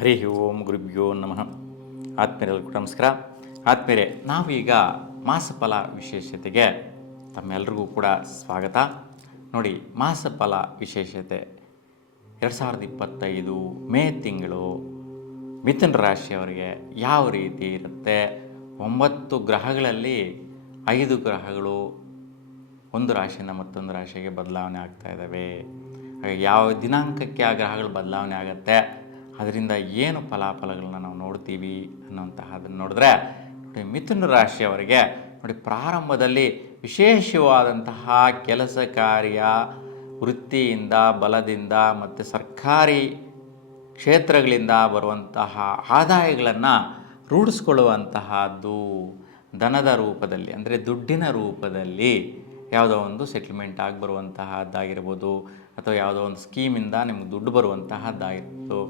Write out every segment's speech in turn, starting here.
ಹರಿ ಓಂ ಗುರುಭ್ಯೋ ನಮಃ. ಆತ್ಮೀಯರೆಲ್ಲರಿಗೂ ಕೂಡ ನಮಸ್ಕಾರ. ಆತ್ಮೀಯರೇ, ನಾವೀಗ ಮಾಸಫಲ ವಿಶೇಷತೆಗೆ ತಮ್ಮೆಲ್ಲರಿಗೂ ಕೂಡ ಸ್ವಾಗತ. ನೋಡಿ, ಮಾಸಫಲ ವಿಶೇಷತೆ 2025 ಮೇ ತಿಂಗಳು ಮಿಥುನ ರಾಶಿಯವರಿಗೆ ಯಾವ ರೀತಿ ಇರುತ್ತೆ. 9 ಗ್ರಹಗಳಲ್ಲಿ 5 ಗ್ರಹಗಳು ಒಂದು ರಾಶಿಯಿಂದ ಮತ್ತೊಂದು ರಾಶಿಗೆ ಬದಲಾವಣೆ ಆಗ್ತಾ ಇದ್ದಾವೆ. ಹಾಗೆ ಯಾವ ದಿನಾಂಕಕ್ಕೆ ಆ ಗ್ರಹಗಳು ಬದಲಾವಣೆ ಆಗುತ್ತೆ, ಅದರಿಂದ ಏನು ಫಲಾಫಲಗಳನ್ನ ನಾವು ನೋಡ್ತೀವಿ ಅನ್ನೋಂತಹದನ್ನು ನೋಡಿದ್ರೆ, ನೋಡಿ ಮಿಥುನ ರಾಶಿಯವರಿಗೆ ನೋಡಿ ಪ್ರಾರಂಭದಲ್ಲಿ ವಿಶೇಷವಾದಂತಹ ಕೆಲಸ ಕಾರ್ಯ, ವೃತ್ತಿಯಿಂದ, ಬಲದಿಂದ ಮತ್ತು ಸರ್ಕಾರಿ ಕ್ಷೇತ್ರಗಳಿಂದ ಬರುವಂತಹ ಆದಾಯಗಳನ್ನು ರೂಢಿಸ್ಕೊಳ್ಳುವಂತಹದ್ದು ಧನದ ರೂಪದಲ್ಲಿ, ಅಂದರೆ ದುಡ್ಡಿನ ರೂಪದಲ್ಲಿ ಯಾವುದೋ ಒಂದು ಸೆಟ್ಲ್ಮೆಂಟ್ ಆಗಿ ಬರುವಂತಹದ್ದಾಗಿರ್ಬೋದು, ಅಥವಾ ಯಾವುದೋ ಒಂದು ಸ್ಕೀಮಿಂದ ನಿಮ್ಗೆ ದುಡ್ಡು ಬರುವಂತಹದ್ದಾಗಿರ್ಬೋದು,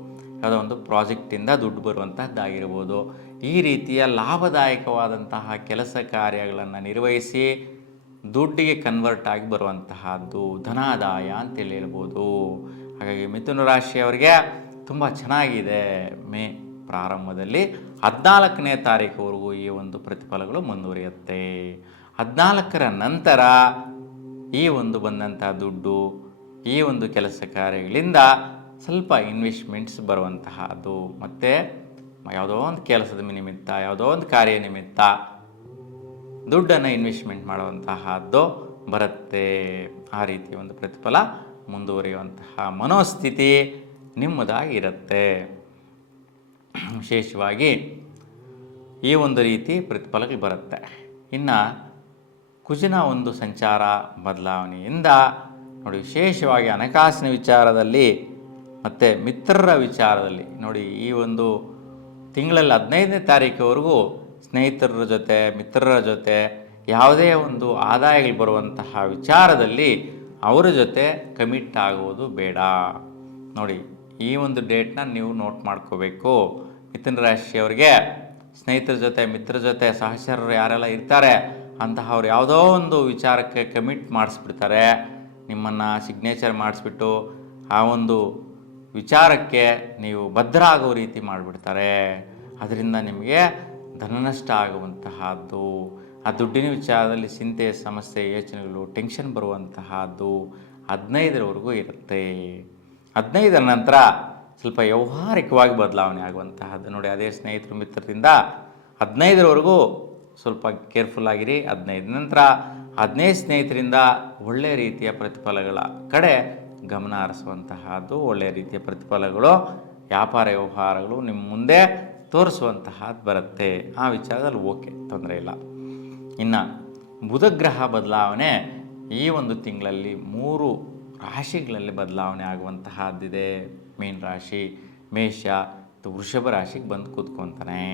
ಯಾವುದೋ ಒಂದು ಪ್ರಾಜೆಕ್ಟಿಂದ ದುಡ್ಡು ಬರುವಂತಹದ್ದಾಗಿರ್ಬೋದು. ಈ ರೀತಿಯ ಲಾಭದಾಯಕವಾದಂತಹ ಕೆಲಸ ಕಾರ್ಯಗಳನ್ನು ನಿರ್ವಹಿಸಿ ದುಡ್ಡಿಗೆ ಕನ್ವರ್ಟ್ ಆಗಿ ಬರುವಂತಹದ್ದು ಧನಾದಾಯ ಅಂತೇಳಿ ಹೇಳ್ಬೋದು. ಹಾಗಾಗಿ ಮಿಥುನ ರಾಶಿಯವರಿಗೆ ತುಂಬ ಚೆನ್ನಾಗಿದೆ. ಮೇ ಪ್ರಾರಂಭದಲ್ಲಿ 14ನೇ ತಾರೀಕುವರೆಗೂ ಈ ಒಂದು ಪ್ರತಿಫಲಗಳು ಮುಂದುವರಿಯುತ್ತೆ. 14ರ ನಂತರ ಈ ಒಂದು ಬಂದಂಥ ದುಡ್ಡು, ಈ ಒಂದು ಕೆಲಸ ಕಾರ್ಯಗಳಿಂದ ಸ್ವಲ್ಪ ಇನ್ವೆಸ್ಟ್ಮೆಂಟ್ಸ್ ಬರುವಂತಹದ್ದು, ಮತ್ತು ಯಾವುದೋ ಒಂದು ಕೆಲಸದ ನಿಮಿತ್ತ, ಯಾವುದೋ ಒಂದು ಕಾರ್ಯ ನಿಮಿತ್ತ ದುಡ್ಡನ್ನು ಇನ್ವೆಸ್ಟ್ಮೆಂಟ್ ಮಾಡುವಂತಹದ್ದು ಬರುತ್ತೆ. ಆ ರೀತಿ ಒಂದು ಪ್ರತಿಫಲ ಮುಂದುವರಿಯುವಂತಹ ಮನೋಸ್ಥಿತಿ ನಿಮ್ಮದಾಗಿರುತ್ತೆ. ವಿಶೇಷವಾಗಿ ಈ ಒಂದು ರೀತಿ ಪ್ರತಿಫಲಗಳು ಬರುತ್ತೆ. ಇನ್ನು ಕುಜನ ಒಂದು ಸಂಚಾರ ಬದಲಾವಣೆಯಿಂದ ನೋಡಿ, ವಿಶೇಷವಾಗಿ ಹಣಕಾಸಿನ ವಿಚಾರದಲ್ಲಿ ಮತ್ತು ಮಿತ್ರರ ವಿಚಾರದಲ್ಲಿ ನೋಡಿ, ಈ ಒಂದು ತಿಂಗಳಲ್ಲಿ 15ನೇ ತಾರೀಕುವರೆಗೂ ಸ್ನೇಹಿತರ ಜೊತೆ, ಮಿತ್ರರ ಜೊತೆ ಯಾವುದೇ ಒಂದು ಆದಾಯಗಳು ಬರುವಂತಹ ವಿಚಾರದಲ್ಲಿ ಅವರ ಜೊತೆ ಕಮಿಟ್ ಆಗುವುದು ಬೇಡ. ನೋಡಿ, ಈ ಒಂದು ಡೇಟ್ನ ನೀವು ನೋಟ್ ಮಾಡ್ಕೋಬೇಕು. ಮಿಥುನ ರಾಶಿಯವರಿಗೆ ಸ್ನೇಹಿತರ ಜೊತೆ, ಮಿತ್ರರ ಜೊತೆ, ಸಹಚರರು ಯಾರೆಲ್ಲ ಇರ್ತಾರೆ ಅಂತಹವ್ರು ಯಾವುದೋ ಒಂದು ವಿಚಾರಕ್ಕೆ ಕಮಿಟ್ ಮಾಡಿಸ್ಬಿಡ್ತಾರೆ. ನಿಮ್ಮನ್ನು ಸಿಗ್ನೇಚರ್ ಮಾಡಿಸ್ಬಿಟ್ಟು ಆ ಒಂದು ವಿಚಾರಕ್ಕೆ ನೀವು ಬದ್ಧ ಆಗೋ ರೀತಿ ಮಾಡಿಬಿಡ್ತಾರೆ. ಅದರಿಂದ ನಿಮಗೆ ಧನನಷ್ಟ ಆಗುವಂತಹದ್ದು, ಆ ದುಡ್ಡಿನ ವಿಚಾರದಲ್ಲಿ ಚಿಂತೆ, ಸಮಸ್ಯೆ, ಯೋಚನೆಗಳು, ಟೆನ್ಷನ್ ಬರುವಂತಹದ್ದು 15ರವರೆಗೂ ಇರುತ್ತೆ. 15ರ ನಂತರ ಸ್ವಲ್ಪ ವ್ಯಾವಹಾರಿಕವಾಗಿ ಬದಲಾವಣೆ ಆಗುವಂತಹದ್ದು. ನೋಡಿ, ಅದೇ ಸ್ನೇಹಿತರು ಮಿತ್ರರಿಂದ 15ರವರೆಗೂ ಸ್ವಲ್ಪ ಕೇರ್ಫುಲ್ ಆಗಿರಿ. 15 ನಂತರ 15 ಸ್ನೇಹಿತರಿಂದ ಒಳ್ಳೆಯ ರೀತಿಯ ಪ್ರತಿಫಲಗಳ ಕಡೆ ಗಮನ ಹರಿಸುವಂತಹದ್ದು, ಒಳ್ಳೆಯ ರೀತಿಯ ಪ್ರತಿಫಲಗಳು, ವ್ಯಾಪಾರ ವ್ಯವಹಾರಗಳು ನಿಮ್ಮ ಮುಂದೆ ತೋರಿಸುವಂತಹದ್ದು ಬರುತ್ತೆ. ಆ ವಿಚಾರದಲ್ಲಿ ಓಕೆ, ತೊಂದರೆ ಇಲ್ಲ. ಇನ್ನು ಬುಧಗ್ರಹ ಬದಲಾವಣೆ ಈ ಒಂದು ತಿಂಗಳಲ್ಲಿ 3 ರಾಶಿಗಳಲ್ಲಿ ಬದಲಾವಣೆ ಆಗುವಂತಹದ್ದಿದೆ. ಮೀನ ರಾಶಿ, ಮೇಷ ಮತ್ತು ವೃಷಭ ರಾಶಿಗೆ ಬಂದು ಕೂತ್ಕೊತಾನೆ.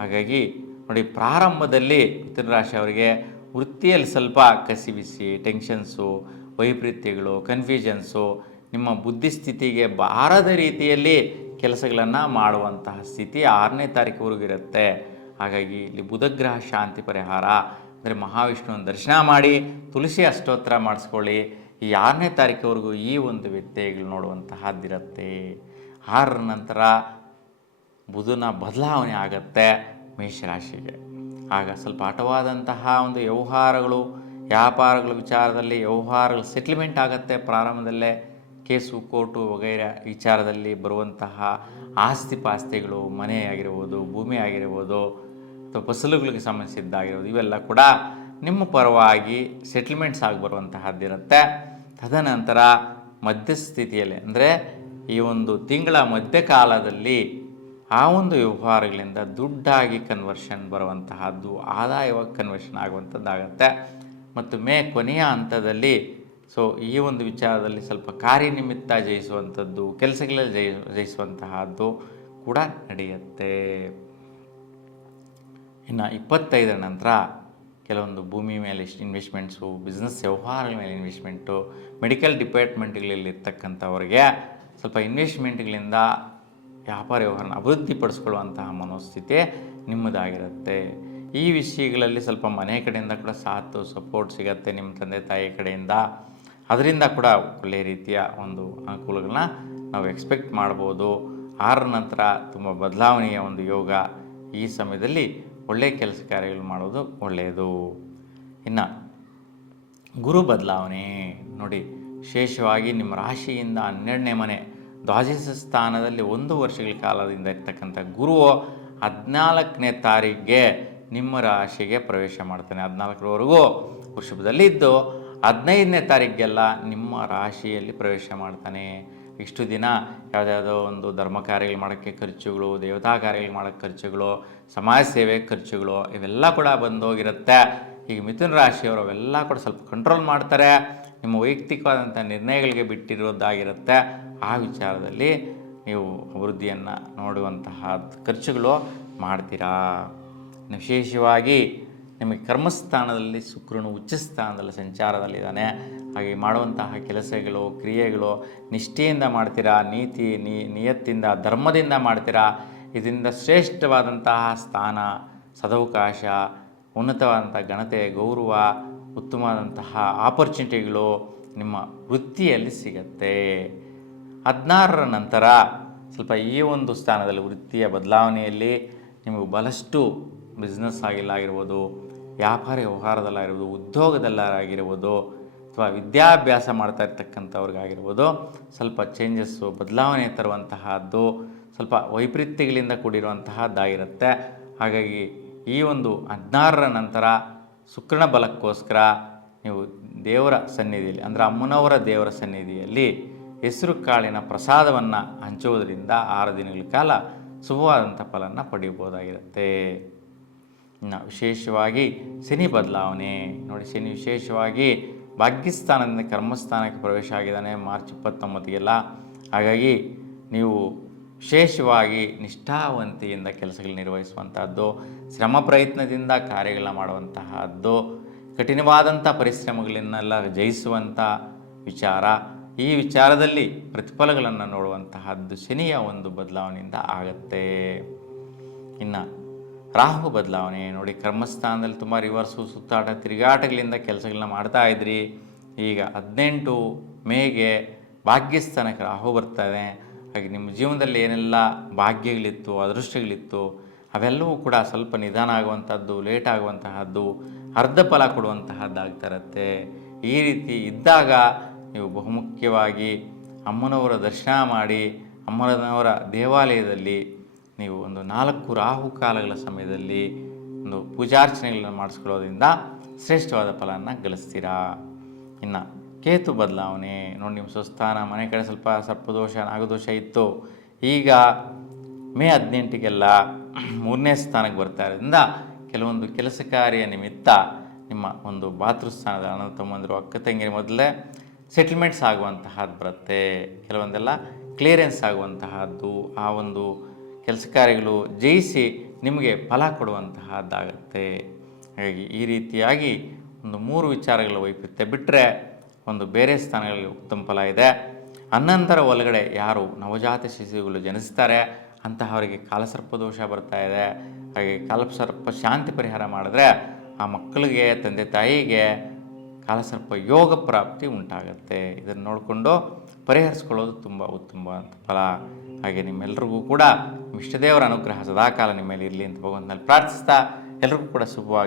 ಹಾಗಾಗಿ ನೋಡಿ, ಪ್ರಾರಂಭದಲ್ಲಿ ಮಿಥುನ ರಾಶಿಯವರಿಗೆ ವೃತ್ತಿಯಲ್ಲಿ ಸ್ವಲ್ಪ ಕಸಿಬಿಸಿ, ಟೆನ್ಷನ್ಸು, ವೈಪರೀತ್ಯಗಳು, ಕನ್ಫ್ಯೂಷನ್ಸು, ನಿಮ್ಮ ಬುದ್ಧಿಸ್ಥಿತಿಗೆ ಬಾರದ ರೀತಿಯಲ್ಲಿ ಕೆಲಸಗಳನ್ನು ಮಾಡುವಂತಹ ಸ್ಥಿತಿ 6ನೇ ತಾರೀಕುವರೆಗೂ ಇರುತ್ತೆ. ಹಾಗಾಗಿ ಇಲ್ಲಿ ಬುಧಗ್ರಹ ಶಾಂತಿ ಪರಿಹಾರ ಅಂದರೆ ಮಹಾವಿಷ್ಣುವಿನ ದರ್ಶನ ಮಾಡಿ ತುಳಸಿ ಅಷ್ಟೋತ್ತರ ಮಾಡಿಸ್ಕೊಳ್ಳಿ. ಈ 6ನೇ ತಾರೀಕುವರೆಗೂ ಈ ಒಂದು ವ್ಯತ್ಯಯಗಳು ನೋಡುವಂತಹದ್ದಿರುತ್ತೆ. 6ರ ನಂತರ ಬುಧನ ಬದಲಾವಣೆ ಆಗುತ್ತೆ ಮೇಷರಾಶಿಗೆ. ಆಗ ಸ್ವಲ್ಪ ಹಠವಾದಂತಹ ಒಂದು ವ್ಯವಹಾರಗಳು, ವ್ಯಾಪಾರಗಳ ವಿಚಾರದಲ್ಲಿ ವ್ಯವಹಾರಗಳು ಸೆಟ್ಲ್ಮೆಂಟ್ ಆಗುತ್ತೆ. ಪ್ರಾರಂಭದಲ್ಲೇ ಕೇಸು, ಕೋರ್ಟು ವಗೈರೆ ವಿಚಾರದಲ್ಲಿ ಬರುವಂತಹ ಆಸ್ತಿ ಪಾಸ್ತಿಗಳು, ಮನೆ ಆಗಿರ್ಬೋದು, ಭೂಮಿ ಆಗಿರ್ಬೋದು, ಅಥವಾ ಫಸಲುಗಳಿಗೆ ಸಂಬಂಧಿಸಿದ್ದಾಗಿರ್ಬೋದು, ಇವೆಲ್ಲ ಕೂಡ ನಿಮ್ಮ ಪರವಾಗಿ ಸೆಟ್ಲ್ಮೆಂಟ್ಸ್ ಆಗಿ ಬರುವಂತಹದ್ದಿರುತ್ತೆ. ತದನಂತರ ಮಧ್ಯಸ್ಥಿತಿಯಲ್ಲಿ, ಅಂದರೆ ಈ ಒಂದು ತಿಂಗಳ ಮಧ್ಯಕಾಲದಲ್ಲಿ ಆ ಒಂದು ವ್ಯವಹಾರಗಳಿಂದ ದುಡ್ಡಾಗಿ ಕನ್ವರ್ಷನ್ ಬರುವಂತಹದ್ದು, ಆದಾಯವಾಗಿ ಕನ್ವರ್ಷನ್ ಆಗುವಂಥದ್ದಾಗತ್ತೆ. ಮತ್ತು ಮೇ ಕೊನೆಯ ಹಂತದಲ್ಲಿ ಈ ಒಂದು ವಿಚಾರದಲ್ಲಿ ಸ್ವಲ್ಪ ಕಾರ್ಯನಿಮಿತ್ತ ಜಯಿಸುವಂಥದ್ದು, ಕೆಲಸಗಳಲ್ಲಿ ಜಯಿಸುವಂತಹದ್ದು ಕೂಡ ನಡೆಯುತ್ತೆ. ಇನ್ನು 25ರ ನಂತರ ಕೆಲವೊಂದು ಭೂಮಿ ಮೇಲೆ ಇನ್ವೆಸ್ಟ್ಮೆಂಟ್ಸು, ಬಿಸ್ನೆಸ್ ವ್ಯವಹಾರಗಳ ಮೇಲೆ ಇನ್ವೆಸ್ಟ್ಮೆಂಟು, ಮೆಡಿಕಲ್ ಡಿಪಾರ್ಟ್ಮೆಂಟ್ಗಳಲ್ಲಿ ಇರ್ತಕ್ಕಂಥವ್ರಿಗೆ ಸ್ವಲ್ಪ ಇನ್ವೆಸ್ಟ್ಮೆಂಟ್ಗಳಿಂದ ವ್ಯಾಪಾರ ವ್ಯವಹಾರನ ಅಭಿವೃದ್ಧಿಪಡಿಸ್ಕೊಳ್ಳುವಂತಹ ಮನೋಸ್ಥಿತಿ ನಿಮ್ಮದಾಗಿರುತ್ತೆ. ಈ ವಿಷಯಗಳಲ್ಲಿ ಸ್ವಲ್ಪ ಮನೆ ಕಡೆಯಿಂದ ಕೂಡ ಸಾಥು, ಸಪೋರ್ಟ್ ಸಿಗುತ್ತೆ ನಿಮ್ಮ ತಂದೆ ತಾಯಿ ಕಡೆಯಿಂದ. ಅದರಿಂದ ಕೂಡ ಒಳ್ಳೆಯ ರೀತಿಯ ಒಂದು ಅನುಕೂಲಗಳನ್ನ ನಾವು ಎಕ್ಸ್ಪೆಕ್ಟ್ ಮಾಡ್ಬೋದು. 6ರ ನಂತರ ತುಂಬ ಬದಲಾವಣೆಯ ಒಂದು ಯೋಗ. ಈ ಸಮಯದಲ್ಲಿ ಒಳ್ಳೆಯ ಕೆಲಸ ಕಾರ್ಯಗಳು ಮಾಡೋದು ಒಳ್ಳೆಯದು. ಇನ್ನು ಗುರು ಬದಲಾವಣೆ ನೋಡಿ, ವಿಶೇಷವಾಗಿ ನಿಮ್ಮ ರಾಶಿಯಿಂದ 12ನೇ ಮನೆ ದ್ವಾದಶ ಸ್ಥಾನದಲ್ಲಿ 1 ವರ್ಷಗಳ ಕಾಲದಿಂದ ಇರ್ತಕ್ಕಂಥ ಗುರುವು 14ನೇ ತಾರೀಕಿಗೆ ನಿಮ್ಮ ರಾಶಿಗೆ ಪ್ರವೇಶ ಮಾಡ್ತಾನೆ. 14ರವರೆಗೂ ವೃಷಭದಲ್ಲಿದ್ದು 15ನೇ ತಾರೀಕಿಗೆಲ್ಲ ನಿಮ್ಮ ರಾಶಿಯಲ್ಲಿ ಪ್ರವೇಶ ಮಾಡ್ತಾನೆ. ಇಷ್ಟು ದಿನ ಯಾವುದ್ಯಾವುದೋ ಒಂದು ಧರ್ಮ ಕಾರ್ಯಗಳು ಮಾಡೋಕ್ಕೆ ಖರ್ಚುಗಳು, ದೇವತಾ ಕಾರ್ಯಗಳು ಮಾಡೋಕ್ಕೆ ಖರ್ಚುಗಳು, ಸಮಾಜ ಸೇವೆ ಖರ್ಚುಗಳು ಇವೆಲ್ಲ ಕೂಡ ಬಂದೋಗಿರುತ್ತೆ. ಈಗ ಮಿಥುನ ರಾಶಿಯವರು ಅವೆಲ್ಲ ಕೂಡ ಸ್ವಲ್ಪ ಕಂಟ್ರೋಲ್ ಮಾಡ್ತಾರೆ. ನಿಮ್ಮ ವೈಯಕ್ತಿಕವಾದಂಥ ನಿರ್ಣಯಗಳಿಗೆ ಬಿಟ್ಟಿರೋದಾಗಿರುತ್ತೆ. ಆ ವಿಚಾರದಲ್ಲಿ ನೀವು ಅಭಿವೃದ್ಧಿಯನ್ನು ನೋಡುವಂತಹ ಖರ್ಚುಗಳು ಮಾಡ್ತೀರಾ. ವಿಶೇಷವಾಗಿ ನಿಮಗೆ ಕರ್ಮಸ್ಥಾನದಲ್ಲಿ ಶುಕ್ರನು ಉಚ್ಚ ಸ್ಥಾನದಲ್ಲಿ ಸಂಚಾರದಲ್ಲಿದ್ದಾನೆ. ಹಾಗೆ ಮಾಡುವಂತಹ ಕೆಲಸಗಳು, ಕ್ರಿಯೆಗಳು ನಿಷ್ಠೆಯಿಂದ ಮಾಡ್ತೀರಾ, ನಿಯತ್ತಿಂದ ಧರ್ಮದಿಂದ ಮಾಡ್ತೀರಾ. ಇದರಿಂದ ಶ್ರೇಷ್ಠವಾದಂತಹ ಸ್ಥಾನ, ಸದವಕಾಶ, ಉನ್ನತವಾದಂಥ ಘನತೆ, ಗೌರವ, ಉತ್ತಮವಾದಂತಹ ಆಪರ್ಚುನಿಟಿಗಳು ನಿಮ್ಮ ವೃತ್ತಿಯಲ್ಲಿ ಸಿಗತ್ತೆ. 16ರ ನಂತರ ಸ್ವಲ್ಪ ಈ ಒಂದು ಸ್ಥಾನದಲ್ಲಿ ವೃತ್ತಿಯ ಬದಲಾವಣೆಯಲ್ಲಿ ನಿಮಗೆ ಬಹಳಷ್ಟು ಬಿಸ್ನೆಸ್ ಆಗಿರ್ಬೋದು, ವ್ಯಾಪಾರ ವ್ಯವಹಾರದಲ್ಲಾಗಿರ್ಬೋದು, ಉದ್ಯೋಗದಲ್ಲಾಗಿರ್ಬೋದು, ಅಥವಾ ವಿದ್ಯಾಭ್ಯಾಸ ಮಾಡ್ತಾ ಇರ್ತಕ್ಕಂಥವ್ರಿಗಾಗಿರ್ಬೋದು ಸ್ವಲ್ಪ ಚೇಂಜಸ್ಸು, ಬದಲಾವಣೆ ತರುವಂತಹದ್ದು, ಸ್ವಲ್ಪ ವೈಪರೀತ್ಯಗಳಿಂದ ಕೂಡಿರುವಂತಹದ್ದಾಗಿರುತ್ತೆ. ಹಾಗಾಗಿ ಈ ಒಂದು 16ರ ನಂತರ ಶುಕ್ರನ ಬಲಕ್ಕೋಸ್ಕರ ನೀವು ದೇವರ ಸನ್ನಿಧಿಯಲ್ಲಿ ಅಂದರೆ ಅಮ್ಮನವರ ದೇವರ ಸನ್ನಿಧಿಯಲ್ಲಿ ಹೆಸರು ಕಾಳಿನ ಪ್ರಸಾದವನ್ನು ಹಂಚುವುದರಿಂದ 6 ದಿನಗಳ ಕಾಲ ಶುಭವಾದಂಥ ಫಲನ ಪಡೆಯಬಹುದಾಗಿರುತ್ತೆ. ಇನ್ನು ವಿಶೇಷವಾಗಿ ಶನಿ ಬದಲಾವಣೆ ನೋಡಿ, ಶನಿ ವಿಶೇಷವಾಗಿ ಭಾಗ್ಯಸ್ಥಾನದಿಂದ ಕರ್ಮಸ್ಥಾನಕ್ಕೆ ಪ್ರವೇಶ ಆಗಿದ್ದಾನೆ ಮಾರ್ಚ್ 29ಗೆಲ್ಲ. ಹಾಗಾಗಿ ನೀವು ವಿಶೇಷವಾಗಿ ನಿಷ್ಠಾವಂತಿಯಿಂದ ಕೆಲಸಗಳು ನಿರ್ವಹಿಸುವಂತಹದ್ದು, ಶ್ರಮ ಪ್ರಯತ್ನದಿಂದ ಕಾರ್ಯಗಳನ್ನ ಮಾಡುವಂತಹದ್ದು, ಕಠಿಣವಾದಂಥ ಪರಿಶ್ರಮಗಳನ್ನೆಲ್ಲ ಜಯಿಸುವಂಥ ವಿಚಾರ. ಈ ವಿಚಾರದಲ್ಲಿ ಪ್ರತಿಫಲಗಳನ್ನು ನೋಡುವಂತಹದ್ದು ಶನಿಯ ಒಂದು ಬದಲಾವಣೆಯಿಂದ ಆಗತ್ತೆ. ಇನ್ನು ರಾಹು ಬದಲಾವಣೆ ನೋಡಿ, ಕರ್ಮಸ್ಥಾನದಲ್ಲಿ ತುಂಬ ರಿವರ್ಸು, ಸುತ್ತಾಟ, ತಿರುಗಾಟಗಳಿಂದ ಕೆಲಸಗಳನ್ನ ಮಾಡ್ತಾ ಇದ್ರಿ. ಈಗ 18 ಮೇಗೆ ಭಾಗ್ಯಸ್ಥಾನಕ್ಕೆ ರಾಹು ಬರ್ತಾಯಿದೆ. ಹಾಗೆ ನಿಮ್ಮ ಜೀವನದಲ್ಲಿ ಏನೆಲ್ಲ ಭಾಗ್ಯಗಳಿತ್ತು, ಅದೃಷ್ಟಗಳಿತ್ತು ಅವೆಲ್ಲವೂ ಕೂಡ ಸ್ವಲ್ಪ ನಿಧಾನ ಆಗುವಂಥದ್ದು, ಲೇಟ್ ಆಗುವಂತಹದ್ದು, ಅರ್ಧ ಫಲ ಕೊಡುವಂತಹದ್ದಾಗ್ತಾ ಇರುತ್ತೆ. ಈ ರೀತಿ ಇದ್ದಾಗ ನೀವು ಬಹುಮುಖ್ಯವಾಗಿ ಅಮ್ಮನವರ ದರ್ಶನ ಮಾಡಿ, ಅಮ್ಮನವರ ದೇವಾಲಯದಲ್ಲಿ ನೀವು ಒಂದು 4 ರಾಹು ಕಾಲಗಳ ಸಮಯದಲ್ಲಿ ಒಂದು ಪೂಜಾರ್ಚನೆಗಳನ್ನು ಮಾಡಿಸ್ಕೊಳ್ಳೋದ್ರಿಂದ ಶ್ರೇಷ್ಠವಾದ ಫಲವನ್ನು ಗಳಿಸ್ತೀರಾ. ಇನ್ನು ಕೇತು ಬದಲಾವಣೆ ನೋಡಿ, ನಿಮ್ಮ ಸ್ವಸ್ಥಾನ ಮನೆ ಕಡೆ ಸ್ವಲ್ಪ ಸರ್ಪದೋಷ, ನಾಗದೋಷ ಇತ್ತು. ಈಗ ಮೇ 18ಗೆಲ್ಲ 3ನೇ ಸ್ಥಾನಕ್ಕೆ ಬರ್ತಾ ಇರೋದ್ರಿಂದ ಕೆಲವೊಂದು ಕೆಲಸ ಕಾರ್ಯ ನಿಮಿತ್ತ ನಿಮ್ಮ ಒಂದು ಭಾತೃಸ್ಥಾನದ ಅಣ್ಣ ತಮ್ಮಂದಿರು, ಅಕ್ಕ ತಂಗಿರ ಮೊದಲೇ ಸೆಟಲ್ಮೆಂಟ್ಸ್ ಆಗುವಂತಹದ್ದು ಬರುತ್ತೆ. ಕೆಲವೊಂದೆಲ್ಲ ಕ್ಲಿಯರೆನ್ಸ್ ಆಗುವಂತಹದ್ದು, ಆ ಒಂದು ಕೆಲಸ ಕಾರ್ಯಗಳು ಜಯಿಸಿ ನಿಮಗೆ ಫಲ ಕೊಡುವಂತಹದ್ದಾಗತ್ತೆ. ಹಾಗಾಗಿ ಈ ರೀತಿಯಾಗಿ ಒಂದು 3 ವಿಚಾರಗಳ ವೈಪರೀತ್ಯ ಬಿಟ್ಟರೆ ಒಂದು ಬೇರೆ ಸ್ಥಾನಗಳಲ್ಲಿ ಉತ್ತಮ ಫಲ ಇದೆ. ಅನಂತರ ಒಳಗಡೆ ಯಾರು ನವಜಾತ ಶಿಶುಗಳು ಜನಿಸ್ತಾರೆ ಅಂತಹವರಿಗೆ ಕಾಲಸರ್ಪದೋಷ ಬರ್ತಾ ಇದೆ. ಹಾಗೆ ಕಾಲಸರ್ಪ ಶಾಂತಿ ಪರಿಹಾರ ಮಾಡಿದ್ರೆ ಆ ಮಕ್ಕಳಿಗೆ, ತಂದೆ ತಾಯಿಗೆ ಕಾಲಸರ್ಪ ಯೋಗ ಪ್ರಾಪ್ತಿ ಉಂಟಾಗುತ್ತೆ. ಇದನ್ನು ನೋಡಿಕೊಂಡು ಪರಿಹರಿಸ್ಕೊಳ್ಳೋದು ತುಂಬ ಉತ್ತಮ ಫಲ. ಹಾಗೆ ನಿಮ್ಮೆಲ್ಲರಿಗೂ ಕೂಡ ಇಷ್ಟದೇವರ ಅನುಗ್ರಹ ಸದಾಕಾಲ ನಿಮ್ಮ ಮೇಲೆ ಇರಲಿ ಅಂತ ಭಗವಂತನಲ್ಲಿ ಪ್ರಾರ್ಥಿಸ್ತಾ ಎಲ್ರಿಗೂ ಕೂಡ ಶುಭವಾಗಿ